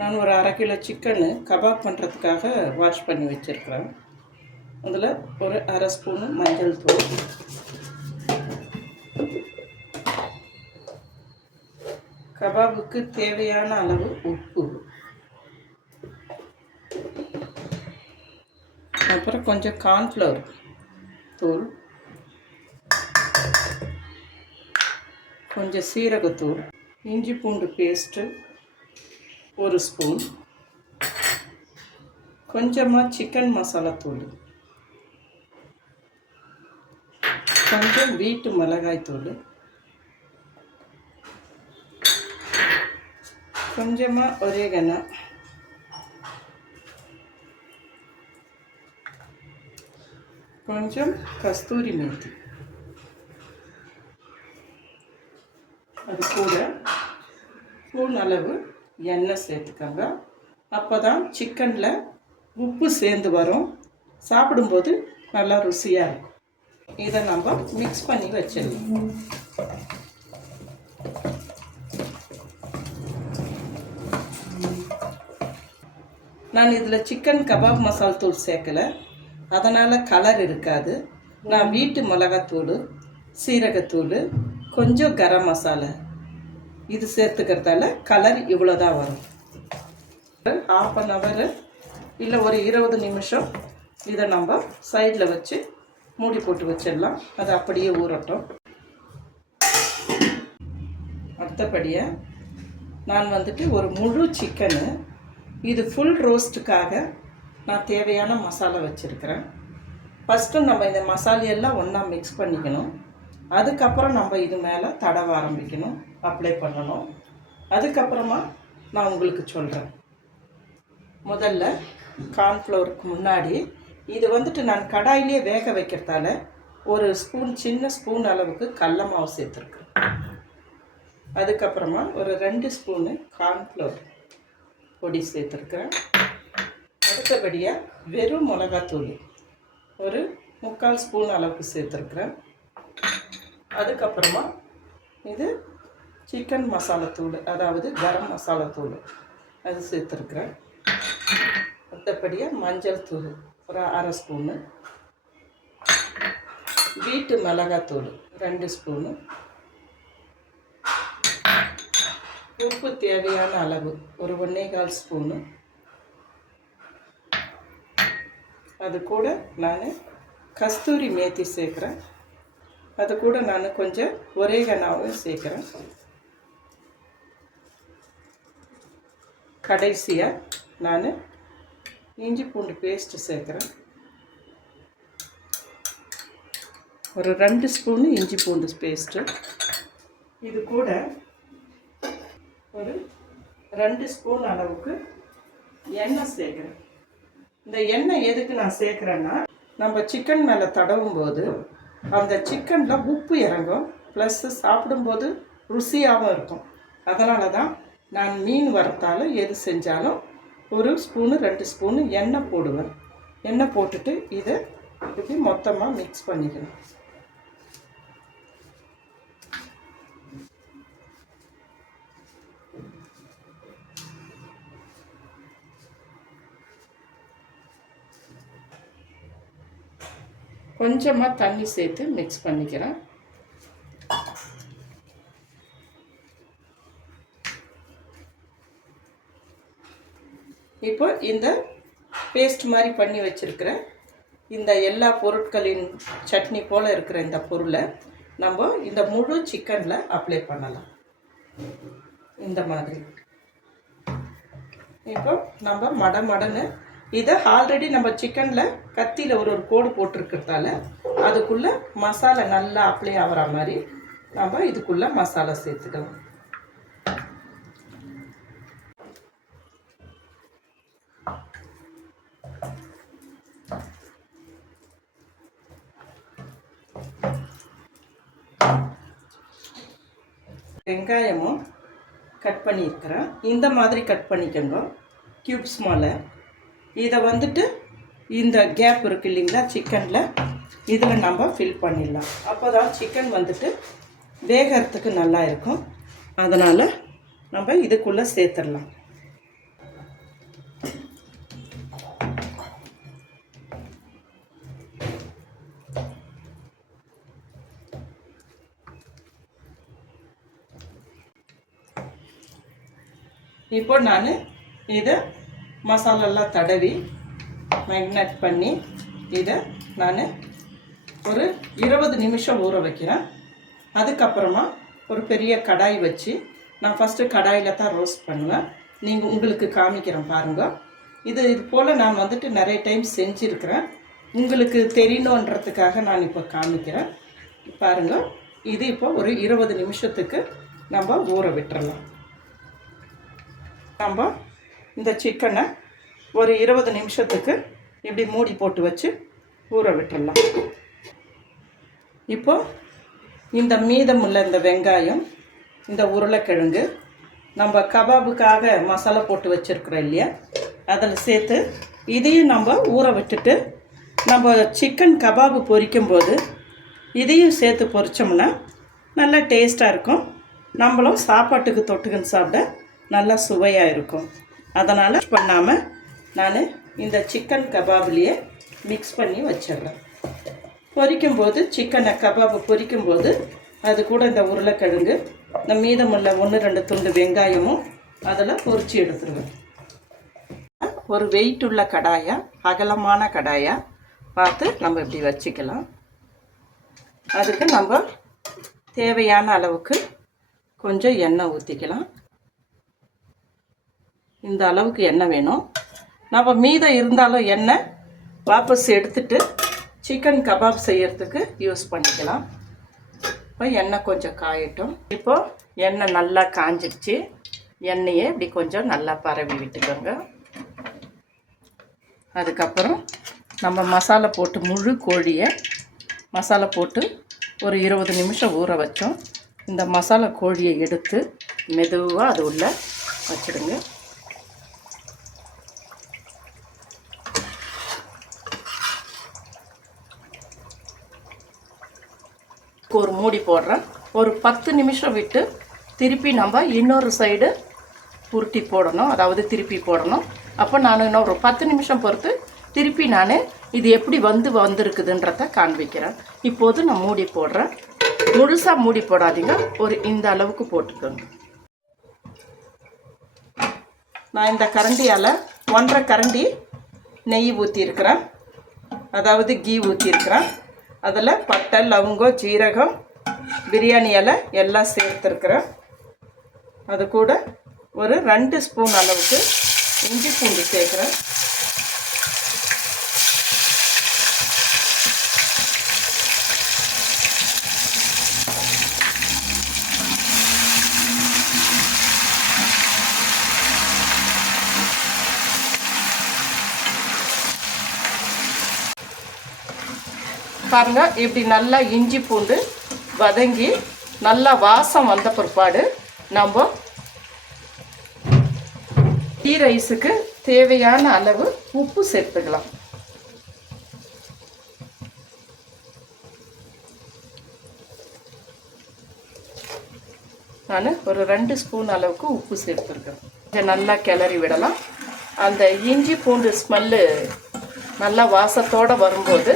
நான் ஒரு 1/2 kilo chicken kebab பண்ணுறதுக்காக வாஷ் பண்ணி வச்சுருக்கிறேன். அதில் ஒரு 1/2 ஸ்பூனு மஞ்சள் தூள், கபாபுக்கு தேவையான அளவு உப்பு, அப்புறம் கொஞ்சம் கார்ன்ஃப்ளவர் தூள், கொஞ்சம் சீரகத்தூள், இஞ்சி பூண்டு பேஸ்ட்டு 1 ஸ்பூன், கொஞ்சமாக சிக்கன் மசாலா தூள், கொஞ்சம் வீட்டு மிளகாய் தூள், கொஞ்சமாக ஒரேகனோ, கொஞ்சம் கஸ்தூரி மேத்தி, அது கூட ஸ்பூன் அளவு எண்ணெய் சேர்த்துக்கோங்க. அப்போ தான் சிக்கனில் உப்பு சேர்ந்து வரும், சாப்பிடும்போது நல்லா ருசியாக இருக்கும். இதை நம்ம மிக்ஸ் பண்ணி வச்சிடலாம். நான் இதில் சிக்கன் கபாப் மசாலா தூள் சேர்க்கலை, அதனால் கலர் இருக்காது. நான் வீட்டு மிளகாத்தூள், சீரகத்தூள், கொஞ்சம் கரம் மசாலா இது சேர்த்துக்கிறதால கலர் இவ்வளோ தான் வரும். 1/2 ஹவர் இல்லை ஒரு 20 நிமிஷம் இதை நம்ம சைடில் வச்சு மூடி போட்டு வச்சிடலாம். அது அப்படியே ஊறட்டும். அடுத்தபடியாக நான் ஒரு முழு சிக்கனு, இது ஃபுல் ரோஸ்ட்டுக்காக நான் தேவையான மசாலா வச்சுருக்கிறேன். ஃபஸ்ட்டு நம்ம இந்த மசாலையெல்லாம் ஒன்றா மிக்ஸ் பண்ணிக்கணும். அதுக்கப்புறம் நம்ம இது மேலே தடவ ஆரம்பிக்கணும், அப்ளை பண்ணணும். அதுக்கப்புறமா நான் உங்களுக்கு சொல்கிறேன். முதல்ல கார்ன்ஃப்ளவருக்கு முன்னாடி இது நான் கடாயிலே வேக வைக்கிறதால ஒரு ஸ்பூன், சின்ன ஸ்பூன் அளவுக்கு கடல மாவு சேர்த்துருக்கேன். அதுக்கப்புறமா ஒரு 2 ஸ்பூனு கார்ன்ஃப்ளவர் பொடி சேர்த்துருக்குறேன். அடுத்தபடியாக வெறும் மிளகாத்தூள் ஒரு 3/4 ஸ்பூன் அளவுக்கு சேர்த்துருக்குறேன். அதுக்கப்புறமா இது சிக்கன் மசாலா தூள், அதாவது கரம் மசாலா தூள், அது சேர்த்துருக்குறேன். அடுத்தபடியாக மஞ்சள் தூள் ஒரு 1/2 ஸ்பூனு, வீட்டு மிளகாத்தூள் 2 ஸ்பூனு, உப்பு தேவையான அளவு ஒரு 1/4 ஸ்பூனு, அது கூட நான் கஸ்தூரி மேத்தி சேர்க்குறேன். அது கூட நான் கொஞ்சம் ஒரேகனாவும் சேர்க்குறேன். கடைசியாக நான் இஞ்சி பூண்டு பேஸ்ட்டு சேர்க்குறேன். ஒரு 2 ஸ்பூனு இஞ்சி பூண்டு பேஸ்ட்டு. இது கூட ஒரு 2 ஸ்பூன் அளவுக்கு எண்ணெய் சேர்க்குறேன். இந்த எண்ணெய் எதுக்கு நான் சேர்க்குறேன்னா, நம்ம சிக்கன் மேலே தடவும் போது அந்த சிக்கனில் உப்பு இறங்கும், ப்ளஸ்ஸு சாப்பிடும்போது ருசியாகவும் இருக்கும். அதனால தான் நான் மீன் வறுத்தாலும் எது செஞ்சாலும் ஒரு ஸ்பூனு 2 ஸ்பூனு எண்ணெய் போடுவேன். எண்ணெய் போட்டுட்டு இதை இப்படி மொத்தமாக மிக்ஸ் பண்ணிக்கணும். கொஞ்சமாக தண்ணி சேர்த்து மிக்ஸ் பண்ணிக்கிறேன். இப்போ இந்த பேஸ்ட் மாதிரி பண்ணி வச்சுருக்கிற இந்த எல்லா பொருட்களின் சட்னி போல் இருக்கிற இந்த பொருளை நம்ம இந்த முழு சிக்கனில் அப்ளை பண்ணலாம். இந்த மாதிரி இப்போ நம்ம மடன்னு இதை ஆல்ரெடி நம்ம சிக்கனில் கத்தியில் ஒரு கோடு போட்டிருக்கிறதால அதுக்குள்ளே மசாலா நல்லா அப்ளை ஆகிற மாதிரி நம்ம இதுக்குள்ளே மசாலா சேர்த்துக்கலாம். வெங்காயமும் கட் பண்ணியிருக்கிறேன். இந்த மாதிரி கட் பண்ணிக்கோங்க க்யூப்ஸ் மேலே. இதை இந்த கேப் இருக்குது இல்லைங்களா சிக்கனில், இதில் நம்ம ஃபில் பண்ணிடலாம். அப்போ தான் சிக்கன் வேகிறதுக்கு நல்லா இருக்கும். அதனால் நம்ம இதுக்குள்ளே சேர்த்துடலாம். இப்போ நான் இதை மசாலெல்லாம் தடவி மேக்னேட் பண்ணி இதை நான் ஒரு 20 நிமிஷம் ஊற வைக்கிறேன். அதுக்கப்புறமா ஒரு பெரிய கடாய் வச்சு நான் ஃபஸ்ட்டு கடாயில் தான் ரோஸ்ட் பண்ணுவேன். உங்களுக்கு காமிக்கிறேன் பாருங்கள். இது போல் நான் வந்துட்டு நிறைய டைம் செஞ்சுருக்கிறேன். உங்களுக்கு தெரியணுன்றதுக்காக நான் இப்போ காமிக்கிறேன் பாருங்கள். இது இப்போ ஒரு 20 நிமிஷத்துக்கு நம்ம ஊற விட்டுறலாம். நம்ம இந்த சிக்கனை ஒரு 20 நிமிஷத்துக்கு இப்படி மூடி போட்டு வச்சு ஊற விட்டுறலாம். இப்போ இந்த மீதமுள்ள இந்த வெங்காயம், இந்த உருளைக்கிழங்கு, நம்ம கபாபுக்காக மசாலா போட்டு வச்சுருக்குறோம் இல்லையா, அதில் சேர்த்து இதையும் நம்ம ஊற விட்டுட்டு நம்ம சிக்கன் கபாபு பொரிக்கும்போது இதையும் சேர்த்து பொரித்தோம்னா நல்லா டேஸ்ட்டாக இருக்கும். நம்மளும் சாப்பாட்டுக்கு தொட்டுக்குன்னு சாப்பிட நல்லா சுவையாக இருக்கும். அதனால் பண்ணாமல் நான் இந்த சிக்கன் கபாப்லேயே மிக்ஸ் பண்ணி வச்சிடுறேன். பொரிக்கும்போது சிக்கனை கபாபு பொரிக்கும்போது அது கூட இந்த உருளைக்கிழங்கு, இந்த மீதமுள்ள 1-2 துண்டு வெங்காயமும் அதில் பொரித்து எடுத்துருவேன். ஒரு வெயிட் உள்ள கடாயாக, அகலமான கடாயாக பார்த்து நம்ம இப்படி வச்சுக்கலாம். அதுக்கு நம்ம தேவையான அளவுக்கு கொஞ்சம் எண்ணெய் ஊற்றிக்கலாம். இந்த அளவுக்கு எண்ணெய் வேணும். நம்ம மீதம் இருந்தாலும் எண்ணெய் வாபஸ் எடுத்துட்டு சிக்கன் கபாப் செய்யறதுக்கு யூஸ் பண்ணிக்கலாம். இப்போ எண்ணெய் கொஞ்சம் காயட்டும். இப்போது எண்ணெய் நல்லா காஞ்சிடுச்சு. எண்ணெயை இப்படி கொஞ்சம் நல்லா பரவி விட்டுக்கோங்க. அதுக்கப்புறம் நம்ம மசாலா போட்டு முழு கோழியை மசாலா போட்டு ஒரு 20 நிமிஷம் ஊற வச்சோம். இந்த மசாலா கோழியை எடுத்து மெதுவாக அது உள்ளே வச்சுடுங்க. ஒரு மூடி போடுறேன். ஒரு 10 நிமிஷம் விட்டு திருப்பி நம்ம இன்னொரு சைடு உருட்டி போடணும், அதாவது திருப்பி போடணும். அப்போ நான் இன்னும் ஒரு 10 நிமிஷம் பொறுத்து திருப்பி நான் இது எப்படி வந்திருக்குதுன்றத காண்பிக்கிறேன். இப்போது நான் மூடி போடுறேன். முழுசாக மூடி போடாதீங்க, ஒரு இந்த அளவுக்கு போட்டுக்கோங்க. நான் இந்த கரண்டியால் 1.5 கரண்டி நெய் ஊற்றிருக்கிறேன், அதாவது கீ ஊற்றிருக்கிறேன். அதில் பட்டை, லவங்கம், ஜீரகம், பிரியாணி இலை எல்லாம் சேர்த்துருக்குறேன். அது கூட ஒரு 2 ஸ்பூன் அளவுக்கு இஞ்சி பூண்டு சேர்க்குறேன். பாருங்க, இப்படி நல்லா இஞ்சி பூண்டு வதங்கி நல்லா வாசம் வந்த பிற்பாடு நம்ம கீ ரைஸுக்கு தேவையான அளவு உப்பு சேர்த்துக்கலாம். நான் ஒரு 2 ஸ்பூன் அளவுக்கு உப்பு சேர்த்துருக்கேன். இதை நல்லா கிளறி விடலாம். அந்த இஞ்சி பூண்டு ஸ்மெல்லு நல்லா வாசத்தோடு வரும்போது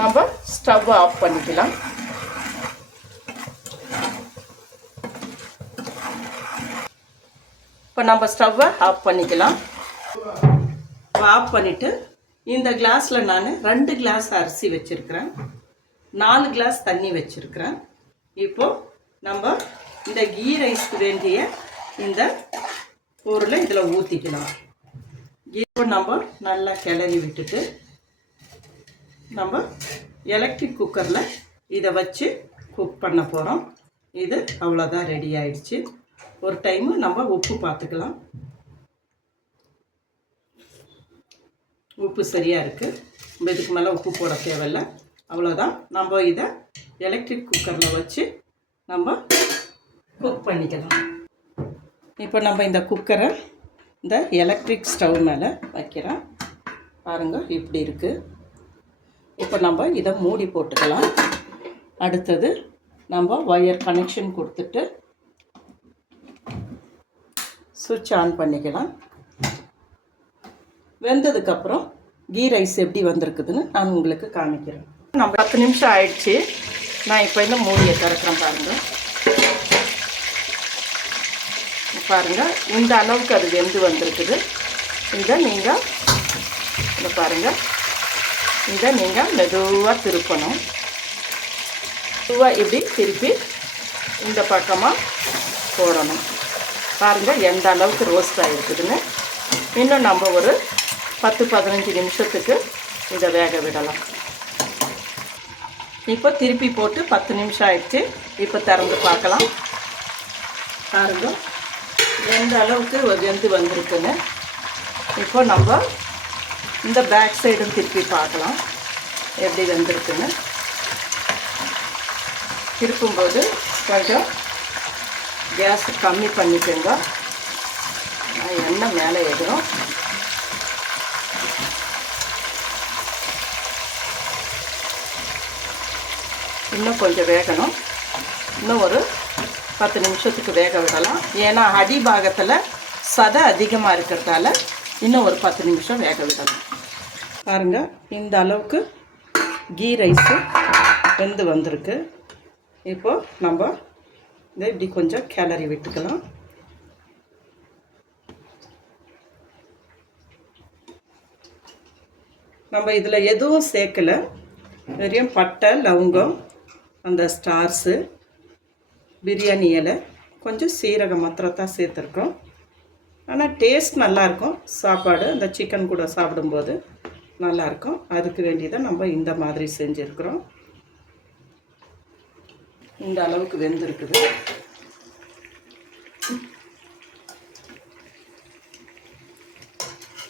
நம்ம ஸ்டவ்வை ஆஃப் பண்ணிக்கலாம். இப்போ நம்ம ஸ்டவ்வை ஆஃப் பண்ணிக்கலாம். ஆஃப் பண்ணிவிட்டு இந்த கிளாஸில் நான் 2 கிளாஸ் அரிசி வச்சுருக்கிறேன், 4 கிளாஸ் தண்ணி வச்சுருக்கிறேன். இப்போது நம்ம இந்த கீ ரைஸ்க்கு வேண்டிய இந்த பொருளை இதில் ஊற்றிக்கலாம். இப்போ நம்ம நல்லா கிளறி விட்டுட்டு நம்ம எலக்ட்ரிக் குக்கரில் இதை வச்சு குக் பண்ண போகிறோம். இது அவ்வளோதான், ரெடி ஆயிடுச்சு. ஒரு டைமு நம்ம உப்பு பார்த்துக்கலாம். உப்பு சரியாக இருக்குது. நம்ம இதுக்கு மேலே உப்பு போட தேவையில்லை. அவ்வளோதான். நம்ம இதை எலக்ட்ரிக் குக்கரில் வச்சு நம்ம குக் பண்ணிக்கலாம். இப்போ நம்ம இந்த குக்கரை இந்த எலக்ட்ரிக் ஸ்டவ் மேலே வைக்கிறோம். பாருங்கள், இப்படி இருக்குது. இப்போ நம்ம இதை மூடி போட்டுக்கலாம். அடுத்தது நம்ம ஒயர் கனெக்ஷன் கொடுத்துட்டு சுவிட்ச் ஆன் பண்ணிக்கலாம். வெந்ததுக்கப்புறம் கீ ரைஸ் எப்படி வந்திருக்குதுன்னு நான் உங்களுக்கு காமிக்கிறேன். நம்ம 10 நிமிஷம் ஆயிடுச்சு. நான் இப்போ இந்த மூடியை திறக்கிறேன் பாருங்கள். பாருங்கள் இந்த அளவுக்கு அது வெந்து வந்திருக்குது. இதை நீங்கள் இதை பாருங்கள், இதை நீங்கள் மெதுவாக திருப்பணும். மெதுவாக இப்படி திருப்பி இந்த பக்கமாக போடணும். பாருங்கள் எந்த அளவுக்கு ரோஸ்ட் ஆகிருக்குதுன்னு. இன்னும் நம்ம ஒரு 10-15 நிமிஷத்துக்கு இதை வேக விடலாம். இப்போ திருப்பி போட்டு 10 நிமிஷம் ஆயிடுச்சு. இப்போ திறந்து பார்க்கலாம். பாருங்கள் எந்த அளவுக்கு வெந்து வந்திருக்குன்னு. இப்போ நம்ம இந்த பேக் சைடும் திருப்பி பார்க்கலாம் எப்படி வெந்திருக்குன்னு. திருப்பும்போது கொஞ்சம் கேஸ் கம்மி பண்ணிக்கோங்க, எண்ணெய் மேலே ஏறும். இன்னும் கொஞ்சம் வேகணும். இன்னும் ஒரு 10 நிமிஷத்துக்கு வேக விடலாம். ஏன்னா அடிபாகத்தில் சதை அதிகமாக இருக்கிறதால இன்னும் ஒரு 10 நிமிஷம் வேக விடலாம். பாருங்கள் இந்த அளவுக்கு கீ ரைஸு வெந்து வந்திருக்கு. இப்போது நம்ம இதை இப்படி கொஞ்சம் கிளறி விட்டுக்கலாம். நம்ம இதில் எதுவும் சேர்க்கலை, வெறும் பட்டை லவங்கம் அந்த ஸ்டார்ஸு பிரியாணி இலை கொஞ்சம் சீரகம் மாத்திரத்தான் சேர்த்துருக்கோம். ஆனால் டேஸ்ட் நல்லாயிருக்கும். சாப்பாடு அந்த சிக்கன் கூட சாப்பிடும்போது நல்லாயிருக்கும். அதுக்கு வேண்டியதான் நம்ம இந்த மாதிரி செஞ்சுருக்குறோம். இந்த அளவுக்கு வெந்திருக்குது.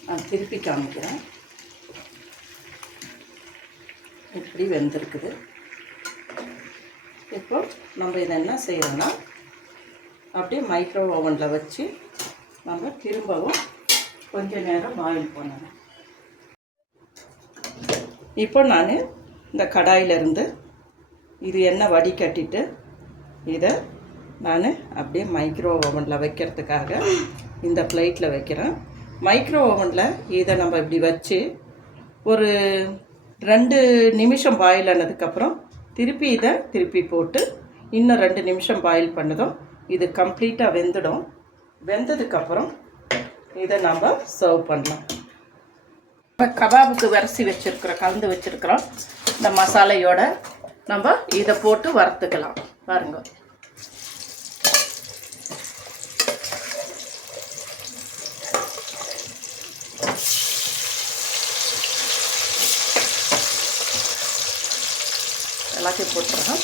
நான் திருப்பி காமிக்கிறேன். இப்படி வெந்திருக்குது. இப்போ நம்ம இதை என்ன செய்யறோம்னா அப்படியே மைக்ரோ ஓவனில் வச்சு நம்ம திரும்பவும் கொஞ்ச நேரம் பாயில் பண்ணணும். இப்போ நான் இந்த கடாயிலிருந்து இது எண்ணெய் வடிகட்டிட்டு இதை நான் அப்படியே மைக்ரோ ஓவனில் வைக்கிறதுக்காக இந்த பிளேட்டில் வைக்கிறேன். மைக்ரோ ஓவனில் இதை நம்ம இப்படி வச்சு ஒரு 2 நிமிஷம் பாயில் ஆனதுக்கப்புறம் திருப்பி இதை திருப்பி போட்டு இன்னும் 2 நிமிஷம் பாயில் பண்ணதும் இது கம்ப்ளீட்டாக வெந்துடும். வெந்ததுக்கப்புறம் இதை நம்ம சர்வ் பண்ணலாம். இப்போ கபாபுக்கு விரசி வச்சுருக்குறோம், கலந்து வச்சுருக்குறோம். இந்த மசாலையோட நம்ம இதை போட்டு வறுத்துக்கலாம். பாருங்கள் எல்லாத்தையும் போட்டுறோம்.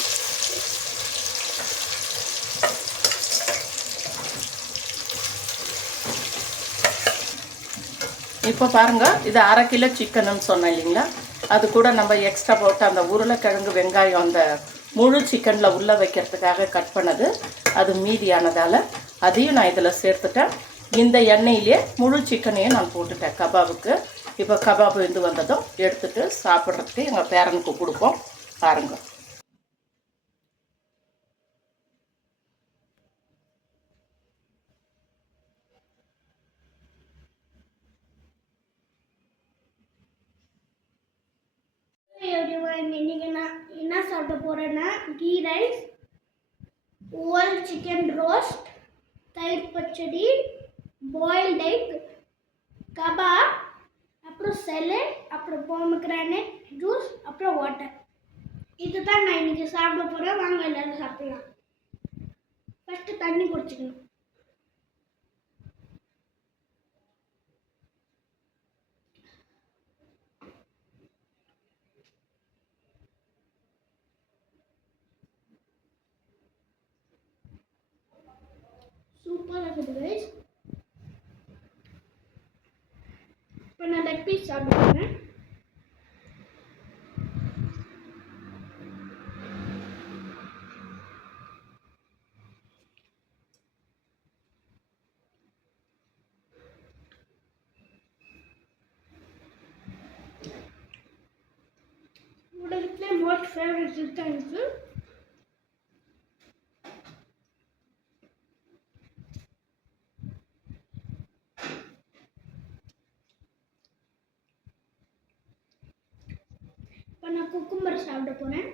இப்போ பாருங்கள், இது 1/2 கிலோ சிக்கனுன்னு சொன்னேன் இல்லைங்களா, அது கூட நம்ம எக்ஸ்ட்ரா போட்டு அந்த உருளைக்கிழங்கு வெங்காயம் அந்த முழு சிக்கனில் உள்ளே வைக்கிறதுக்காக கட் பண்ணது அது மீதியானதால் அதையும் நான் இதில் சேர்த்துட்டேன். இந்த எண்ணெயிலே முழு சிக்கனையும் நான் போட்டுட்டேன் கபாபுக்கு. இப்போ கபாபு வெந்து வந்ததும் எடுத்துகிட்டு சாப்பிட்றதுக்கு எங்கள் பேரனுக்கு கொடுப்போம். பாருங்கள் இன்னைக்கு நான் என்ன சாப்பிட போகிறேன்னா ghee rice, oval chicken roast, தயிர் பச்சடி, பாயில்ட் எக், கபாப், அப்புறம் சலட், அப்புறம் பொமக்ரானட் ஜூஸ், அப்புறம் வாட்டர். இதுதான் நான் இன்னைக்கு சாப்பிட போகிறேன். வாங்க எல்லாரும் சாப்பிடலாம். ஃபஸ்ட்டு தண்ணி குடிச்சிக்கணும். சூப்பராக இருக்குது கைஸ். இப்போ நான் லெக் பீஸ் சாப்பிட போகிறேன். உலகத்திலே மோஸ்ட் ஃபேவரட் டிஷ் தான் இது. இப்போ நான் குக்கும்பர் சாப்பிட போகிறேன்.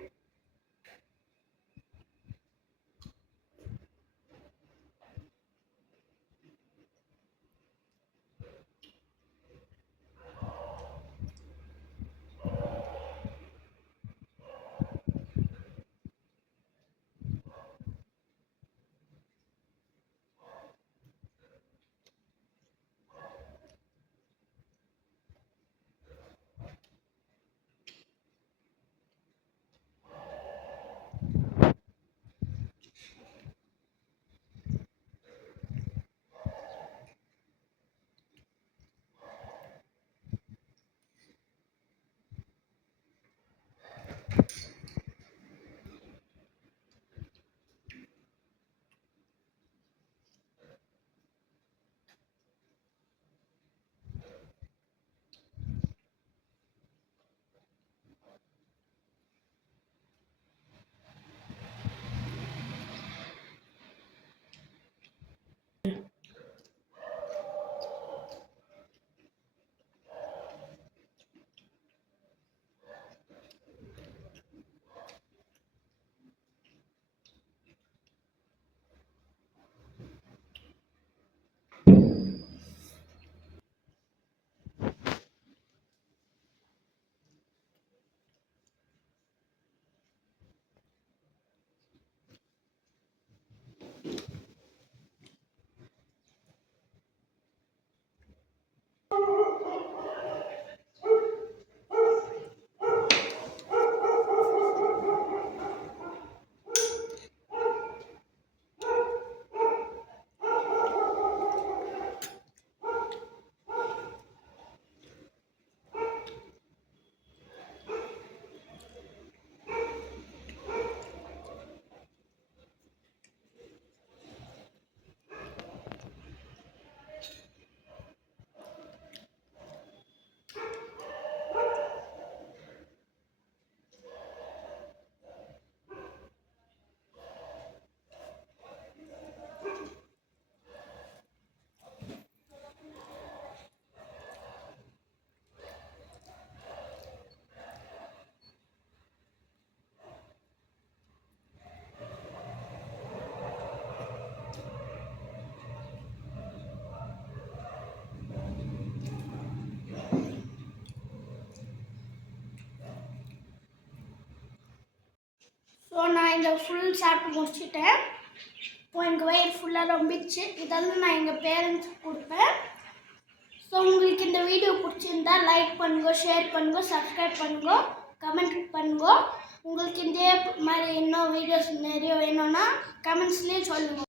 நான் இந்த ஃபுல் சாப்பிட்டு முடிச்சிட்டேன். இப்போ எனக்கு வயிறு ஃபுல்லாக ரொம்பிச்சு. இதெல்லாம் நான் எங்கள் பேரண்ட்ஸுக்கு கொடுப்பேன். ஸோ உங்களுக்கு இந்த வீடியோ பிடிச்சிருந்தா லைக் பண்ணுங்க, ஷேர் பண்ணுங்க, சப்ஸ்கிரைப் பண்ணுங்க, கமெண்ட் பண்ணுங்க. உங்களுக்கு இதே மாதிரி இன்னும் வீடியோஸ் நிறைய வேணும்னா கமெண்ட்ஸ்லேயே சொல்லுங்கள்.